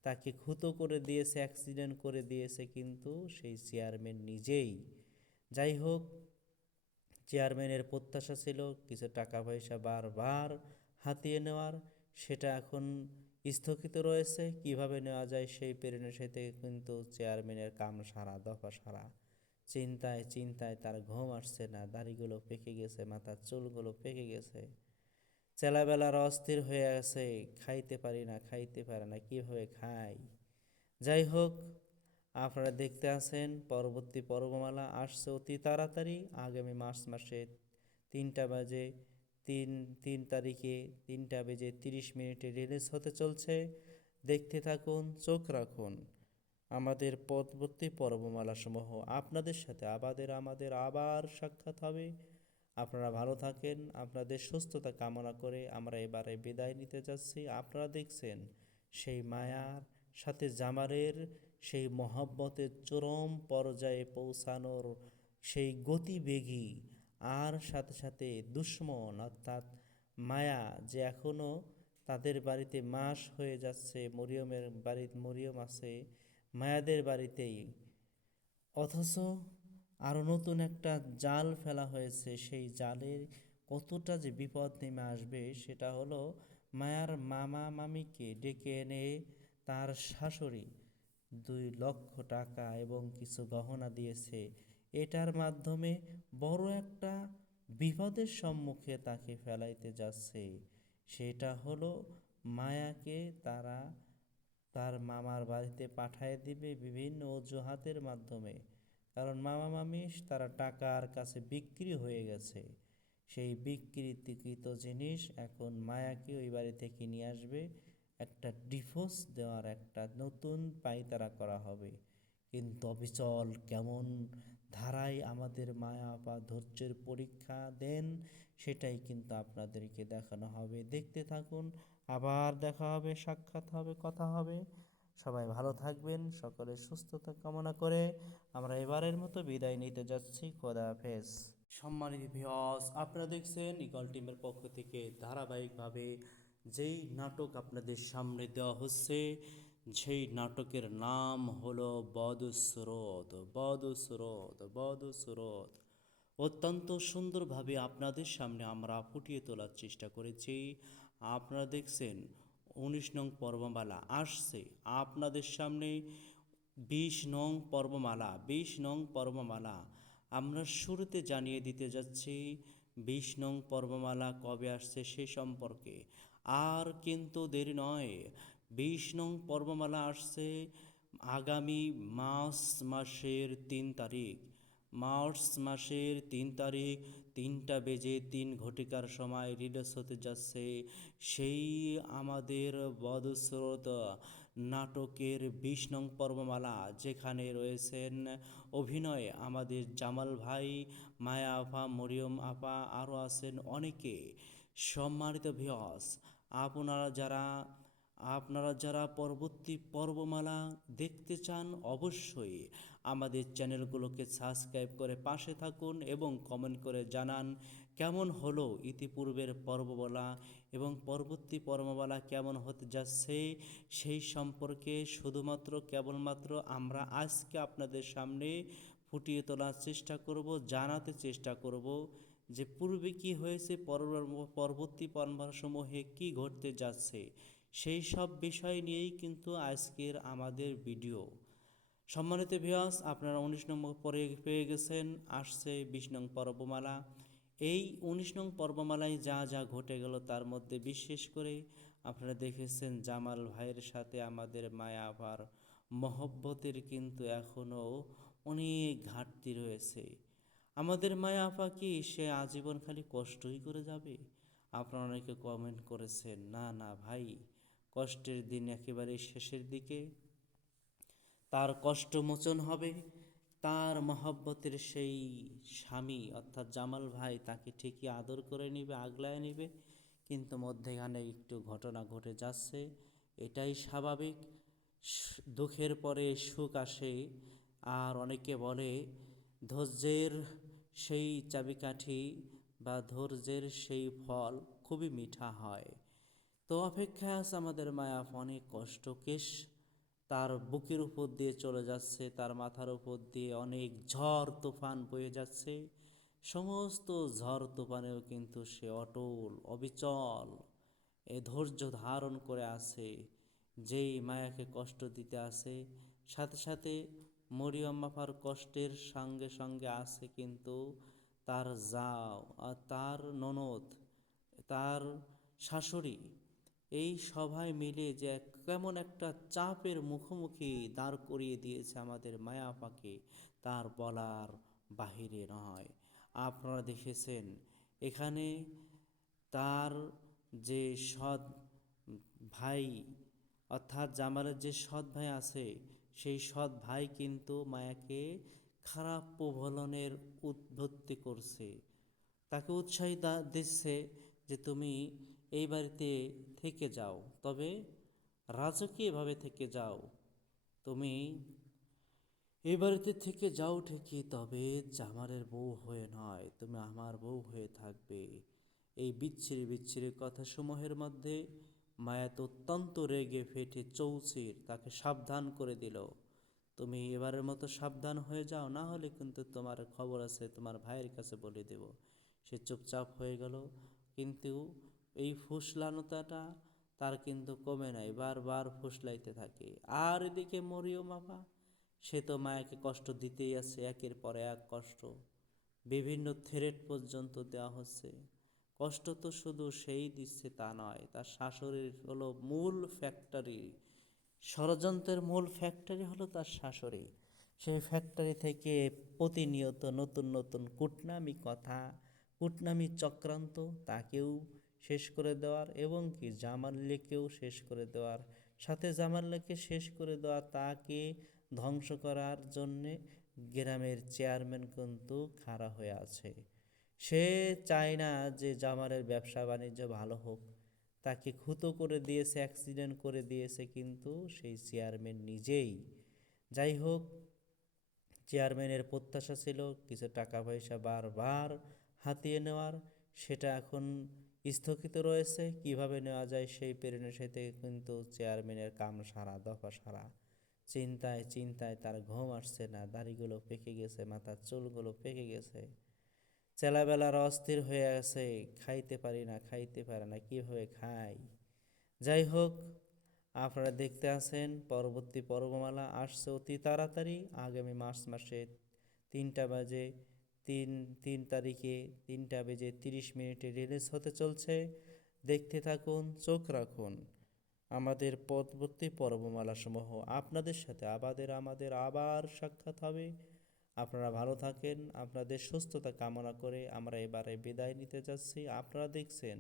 তাকে খুতো করে দিয়েছে, অ্যাক্সিডেন্ট করে দিয়েছে কিন্তু সেই চেয়ারম্যান নিজেই। যাই হোক, চেয়ারম্যানের প্রত্যাশা ছিল কিছু টাকা পয়সা বারবার হাতিয়ে নেওয়ার, সেটা এখন স্থগিত রয়েছে। কিভাবে নেওয়া যায় সেই প্রেরণের সাথে কিন্তু চেয়ারম্যানের কাম সারা দফা সারা, চিন্তায় চিন্তায় তার ঘুম আসছে না, দাড়িগুলো পেকে গেছে, মাথার চুলগুলো পেকে গেছে, চেলাবেলার অস্থির হয়ে আছে, খাইতে পারি না, খাইতে পারে না, কীভাবে খাই। যাই হোক, আপনারা দেখতে আছেন পরবর্তী পর্বমালা আসছে অতি তাড়াতাড়ি, আগামী মার্চ মাসে 3টা বাজে 3 তারিখে 3:30 রিলিজ হতে চলছে। দেখতে থাকুন, চোখ রাখুন আমাদের পরবর্তী পর্বমালা সমূহ। আপনাদের সাথে আমাদের আবার সাক্ষাৎ হবে। আপনারা ভালো থাকেন, আপনাদের সুস্থতা কামনা করে আমরা এবারে বিদায় নিতে যাচ্ছি। আপনারা দেখছেন সেই মায়ার সাথে জামালের সেই মহব্বতের চরম পর্যায়ে পৌঁছানোর সেই গতিবেগী, আর সাথে সাথে দুশ্মন অর্থাৎ মায়া যে এখনও তাদের বাড়িতে মাস হয়ে যাচ্ছে, মরিয়ম আছে মায়াদের বাড়িতেই, অথচ আরও নতুন একটা জাল ফেলা হয়েছে। সেই জালের কতটা যে বিপদ নেমে আসবে সেটা হলো মায়ার মামা মামিকে ডেকে এনে তার শাশুড়ি 2 লক্ষ টাকা এবং কিছু গহনা দিয়েছে। এটার মাধ্যমে বড় একটা বিপদের সম্মুখে তাকে ফেলাইতে যাচ্ছে। সেটা হলো মায়াকে তারা তার মামার বাড়িতে পাঠিয়ে দিবে বিভিন্ন অজুহাতের মাধ্যমে, কারণ মামা মামি তারা টাকার কাছে বিক্রি হয়ে গেছে। সেই বিকৃত জিনিস এখন মায়াকে ওই বাড়ি থেকে নিয়ে আসবে, একটা ডিভোর্স দেওয়ার একটা নতুন পায়তারা করা হবে। কিন্তু অবিচল কেমন ধারায় আমাদের মায়া বা ধৈর্যের পরীক্ষা দেন সেটাই কিন্তু আপনাদেরকে দেখানো হবে। দেখতে থাকুন, আবার দেখা হবে, সাক্ষাৎ হবে, কথা হবে। সবাই ভালো থাকবেন, সকলের সুস্থতা কামনা করে আমরা এবারের মতো বিদায় নিতে যাচ্ছি। খোদা হাফেজ। সম্মানিত ভিউয়ার্স, আপনারা দেখছেন ইগল টিমের পক্ষ থেকে ধারাবাহিকভাবে যেই নাটক আপনাদের সামনে দেওয়া হচ্ছে, সেই নাটকের নাম হলো বদস্রোত। বদস্রোত বদস্রোত অত্যন্ত সুন্দরভাবে আপনাদের সামনে আমরা ফুটিয়ে তোলার চেষ্টা করেছি। আপনারা দেখছেন 19 নং পর্বমালা আসছে আপনাদের সামনে। 20 নং পর্বমালা, 20 নং পর্বমালা আমরা শুরুতে জানিয়ে দিতে যাচ্ছি 20 নং পর্বমালা কবে আসছে সে সম্পর্কে। আর কিন্তু দেরি নয়, 20 নং পর্বমালা আসছে আগামী মাসের 3 তারিখ। মার্চ মাসের 3 তারিখ 3টা বেজে 3 ঘটিকার সময় রিলিজ হতে যাচ্ছে সেই আমাদের বদস্রোত নাটকের 20 নং পর্বমালা, যেখানে রয়েছেন অভিনয়ে আমাদের জামাল ভাই, মায়া আপা, মরিয়ম আপা, আরও আছেন অনেকে। সম্মানিত ভিউয়ার্স, আপনারা যারা পরবর্তী পর্বমালা দেখতে চান অবশ্যই আমাদের চ্যানেলগুলোকে সাবস্ক্রাইব করে পাশে থাকুন এবং কমেন্ট করে জানান কেমন হলো ইতিপূর্বের পর্বমালা এবং পরবর্তী পর্বমালা কেমন হতে যাচ্ছে সেই সম্পর্কে শুধুমাত্র কেবলমাত্র আমরা আজকে আপনাদের সামনে ফুটিয়ে তোলার চেষ্টা করব, জানাতে চেষ্টা করব যে পূর্বে কি হয়েছে, পরবর্তী পর্বসমূহে কি ঘটতে যাচ্ছে, সেই সব বিষয় নিয়েই কিন্তু আজকের আমাদের ভিডিও। সম্মানিত ভিউয়ার্স, আপনারা 19 নম্বর পরে পেয়ে গেছেন, আসছে 20 নং পর্বমালা। এই 19 নং পর্বমালায় যা যা ঘটে গেল তার মধ্যে বিশেষ করে আপনারা দেখেছেন জামাল ভাইয়ের সাথে আমাদের মায়া আপার মহব্বতের কিন্তু এখনও অনেক ঘাটতি রয়েছে। আমাদের মায়া আপা কি সে আজীবন খালি কষ্টই করে যাবে? আপনারা অনেকে কমেন্ট করেছেন, না না ভাই, কষ্টের দিন একেবারে শেষের দিকে তার কষ্ট মোচন হবে। তার মহব্বতের সেই স্বামী অর্থাৎ জামাল ভাই তাকে ঠিকই আদর করে নেবে, আগলায় নেবে, কিন্তু মধ্যেখানে একটু ঘটনা ঘটে যাচ্ছে, এটাই স্বাভাবিক। দুঃখের পরে সুখ আসে। আর অনেকে বলে ধৈর্যের সেই চাবিকাঠি বা ধৈর্যের সেই ফল খুবই মিঠা হয়। তো অপেক্ষায় আছে আমাদের মায়া, অনেক কষ্টকেশ তার বুকের উপর দিয়ে চলে যাচ্ছে, তার মাথার উপর দিয়ে অনেক ঝড় তুফান বয়ে যাচ্ছে। সমস্ত ঝড় তুফানেও কিন্তু সে অটল অবিচল এ ধৈর্য ধারণ করে আছে। যেই মায়াকে কষ্ট দিতে আসে, সাথে সাথে মরিয়ম আপার কষ্টের সঙ্গে সঙ্গে আছে কিন্তু তার জাও আর তার ননদ, তার শাশুড়ি, এই সবাই মিলে যে কেমন একটা চাপের মুখোমুখি দাঁড় করিয়ে দিয়েছে আমাদের মায়া আপাকে, তার বলার বাহিরে নয়। আপনারা দেখেছেন এখানে তার যে সৎ ভাই অর্থাৎ জামালের যে সৎ ভাই আছে, সেই সৎ ভাই কিন্তু মায়াকে খারাপ প্রলোভনের উদ্বুদ্ধি করছে, তাকে উৎসাহিত দিচ্ছে যে তুমি এই বাড়িতে থেকে যাও, তবে রাজকীয়ভাবে থেকে যাও, তুমি এই বাড়িতে থেকে যাও ঠিকই, তবে জামালের বউ হয়ে নয়, তুমি আমার বউ হয়ে থাকবে। এই বিচ্ছিরি বিচ্ছিরি কথাসমূহের মধ্যে মায়া তো অত্যন্ত রেগে ফেটে চৌচির তাকে সাবধান করে দিল, তুমি এবারের মতো সাবধান হয়ে যাও, না হলে কিন্তু তোমার খবর আছে, তোমার ভাইয়ের কাছে বলে দেব। সে চুপচাপ হয়ে গেল, কিন্তু এই ফুসলানোতাটা তার কিন্তু কমে নাই, বারবার ফুসলাইতে থাকে। আর এদিকে মরিয়ম আপা, সে তো মায়াকে কষ্ট দিতেই আছে, একের পর এক কষ্ট, বিভিন্ন থ্রেট পর্যন্ত দেওয়া হচ্ছে। কষ্ট তো শুধু সেই দিচ্ছে তা নয়, তার শাশুড়ির হলো মূল ফ্যাক্টরি, ষড়যন্ত্রের মূল ফ্যাক্টরি হলো তার শাশুড়ি। সেই ফ্যাক্টরি থেকে প্রতিনিয়ত নতুন নতুন কূটনামি কথা, কূটনামি চক্রান্ত তাকেও শেষ করে দেওয়ার এবং কি জামাল্লেকেও শেষ করে দেওয়ার, সাথে জামাল্লেকে শেষ করে দেওয়া, তাকে ধ্বংস করার জন্যে গ্রামের চেয়ারম্যান কিন্তু খাড়া হয়ে আছে। সে চায় না যে জামালের ব্যবসা বাণিজ্য ভালো হোক, তাকে খুতো করে দিয়েছে, অ্যাক্সিডেন্ট করে দিয়েছে কিন্তু সেই চেয়ারম্যান নিজেই। যাই হোক, চেয়ারম্যানের প্রত্যাশা ছিল কিছু টাকা পয়সা বারবার হাতিয়ে নেওয়ার, সেটা এখন স্থগিত রয়েছে। কিভাবে নেওয়া যায় সেই পরিণতিতে কিন্তু চেয়ারম্যানের কাম সারা দফা সারা, চিন্তায় চিন্তায় তার ঘুম আসছে না, দাড়িগুলো পেকে গেছে, মাথার চুলগুলো পেকে গেছে, চেলাবেলার অস্থির হয়ে আছে, খাইতে পারি না, খাইতে পারে না, কীভাবে খাই। যাই হোক, আপনারা দেখতে আছেন পরবর্তী পর্বমালা আসছে অতি তাড়াতাড়ি, আগামী মার্চ মাসে 3টা বাজে 3 তারিখে 3:30 রিলিজ হতে চলছে। দেখতে থাকুন, চোখ রাখুন। আমাদের পরবর্তী পর্বমালা সমূহ আপনাদের সাথে আমাদের আবার সাক্ষাৎ হবে। আপনারা ভালো থাকেন, আপনাদের সুস্থতা কামনা করে আমরা এবারে বিদায় নিতে যাচ্ছি। আপনারা দেখছেন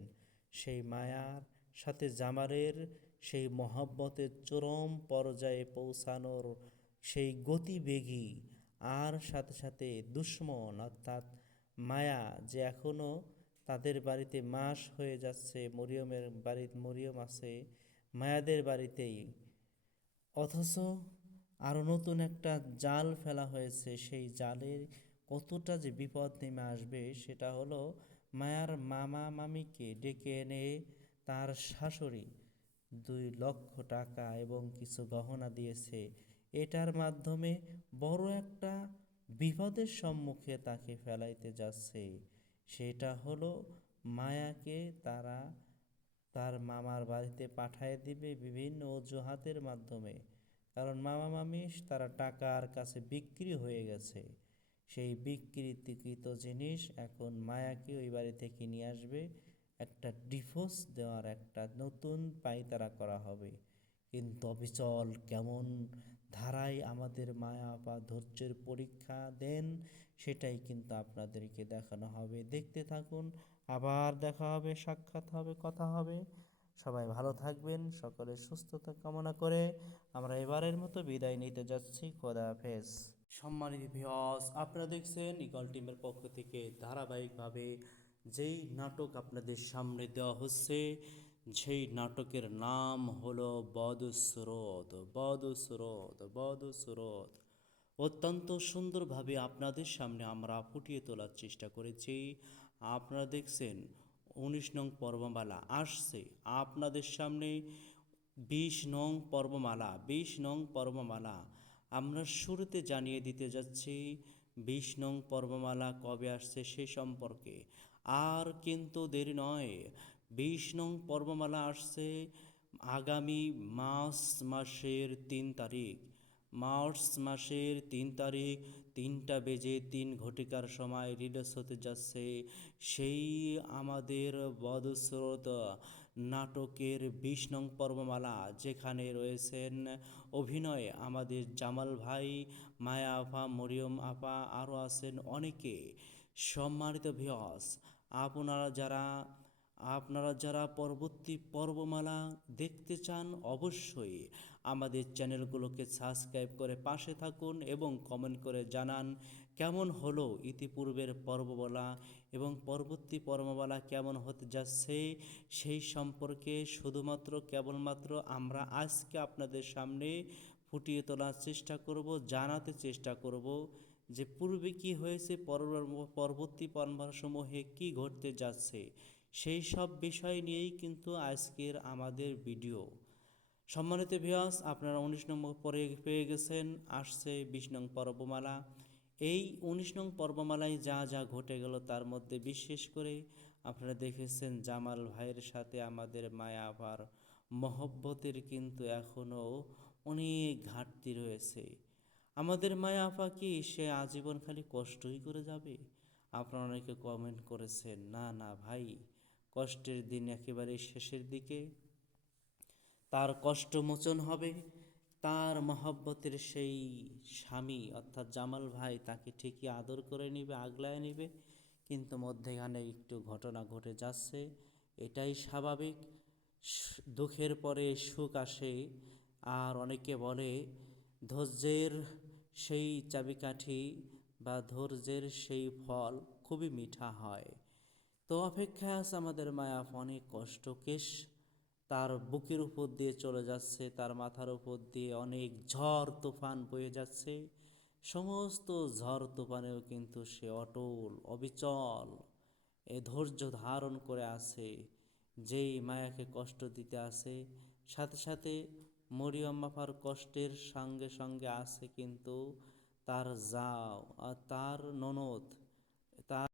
সেই মায়ার সাথে জামালের সেই মহব্বতের চরম পর্যায়ে পৌঁছানোর সেই গতিবেগী, আর সাথে সাথে দুশ্মন অর্থাৎ মায়া যে এখনও তাদের বাড়িতে মাস হয়ে যাচ্ছে, মরিয়ম আছে মায়াদের বাড়িতেই, অথচ আরও নতুন একটা জাল ফেলা হয়েছে। সেই জালের কতটা যে বিপদ নেমে আসবে সেটা হলো, মায়ার মামা মামিকে ডেকে এনে তার শাশুড়ি 2 লক্ষ টাকা এবং কিছু গহনা দিয়েছে। এটার মাধ্যমে বড় একটা বিপদের সম্মুখে তাকে ফেলাইতে যাচ্ছে। সেটা হলো মায়াকে তারা তার মামার বাড়িতে পাঠিয়ে দিবে বিভিন্ন অজুহাতের মাধ্যমে, কারণ মামা মামি তারা টাকার কাছে বিক্রি হয়ে গেছে। সেই বিকৃত জিনিস এখন মায়াকে ওই বাড়ি থেকে নিয়ে আসবে, একটা ডিভোর্স দেওয়ার একটা নতুন পায়তারা করা হবে। কিন্তু অবিচল কেমন ধারায় আমাদের মায়া বা ধৈর্যের পরীক্ষা দেন সেটাই কিন্তু আপনাদেরকে দেখানো হবে। দেখতে থাকুন, আবার দেখা হবে, সাক্ষাৎ হবে, কথা হবে। সবাই ভালো থাকবেন, সকলের সুস্থতা কামনা করে আমরা এবারের মতো বিদায় নিতে যাচ্ছি। খোদা হাফেজ। সম্মানিত ভিউয়ার্স, আপনারা দেখছেন ইগল টিমের পক্ষ থেকে ধারাবাহিকভাবে যেই নাটক আপনাদের সামনে দেওয়া হচ্ছে, সেই নাটকের নাম হলো বদস্রোত। অত্যন্ত সুন্দরভাবে আপনাদের সামনে আমরা ফুটিয়ে তোলার চেষ্টা করেছি। আপনারা দেখছেন 19 নং পর্বমালা আসছে আপনাদের সামনে। 20 নং পর্বমালা আমরা শুরুতে জানিয়ে দিতে যাচ্ছি 20 নং পর্বমালা কবে আসছে সে সম্পর্কে। আর কিন্তু দেরি নয়, 20 নং পর্বমালা আসছে আগামী মার্চ মাসের 3 তারিখ। 3:03 সময় রিলিজ হতে যাচ্ছে সেই আমাদের বদস্রোত নাটকের 20 নং পর্বমালা, যেখানে রয়েছেন অভিনয়ে আমাদের জামাল ভাই, মায়া আপা, মরিয়ম আপা, আরও আছেন অনেকে। সম্মানিত ভিউয়ার্স, আপনারা যারা পরবর্তী পর্বমালা দেখতে চান অবশ্যই আমাদের চ্যানেলগুলোকে সাবস্ক্রাইব করে পাশে থাকুন এবং কমেন্ট করে জানান কেমন হলো ইতিপূর্বের পর্বমালা এবং পরবর্তী পর্বমালা কেমন হতে যাচ্ছে সেই সম্পর্কে কেবলমাত্র আমরা আজকে আপনাদের সামনে ফুটিয়ে তোলার চেষ্টা করব, জানাতে চেষ্টা করব যে পূর্বে কি হয়েছে, পরবর্তী পর্বসমূহে কি ঘটতে যাচ্ছে, সেই সব বিষয় নিয়েই কিন্তু আজকের আমাদের ভিডিও। সম্মানিত ভিউয়ার্স, আপনারা 19 নম্বর পরে পেয়ে গেছেন, আসছে 20 নং পর্বমালা। এই 19 নং পর্বমালায় যা যা ঘটে গেল তার মধ্যে বিশেষ করে আপনারা দেখেছেন জামাল ভাইয়ের সাথে আমাদের মায়া আপার মহব্বতের কিন্তু এখনও অনেক ঘাটতি রয়েছে। আমাদের মায়া আপা কি সে আজীবন খালি কষ্টই করে যাবে? আপনারা অনেকে কমেন্ট করেছেন, না না ভাই, কষ্টের দিন একেবারে শেষের দিকে, তার কষ্ট মোচন হবে। তার মহব্বতের সেই স্বামী অর্থাৎ জামাল ভাই তাকে ঠিকই আদর করে নেবে, আগলায় নেবে, কিন্তু মধ্যেখানে একটু ঘটনা ঘটে যাচ্ছে, এটাই স্বাভাবিক। দুঃখের পরে সুখ আসে, আর অনেকে বলে ধৈর্যের সেই চাবিকাঠি বা ধৈর্যের সেই ফল খুবই মিঠা হয়। তো অপেক্ষায় আছে আমাদের মায়া, অনেক কষ্টকেশ তার বুকের উপর দিয়ে চলে যাচ্ছে, তার মাথার উপর দিয়ে অনেক ঝড় তুফান বয়ে যাচ্ছে। সমস্ত ঝড় তুফানেও কিন্তু সে অটল অবিচল এ ধৈর্য ধারণ করে আছে। যেই মায়াকে কষ্ট দিতে আসে, সাথে সাথে মরিয়ম আপার কষ্টের সঙ্গে সঙ্গে আছে কিন্তু তার জাও আর তার ননদ, তার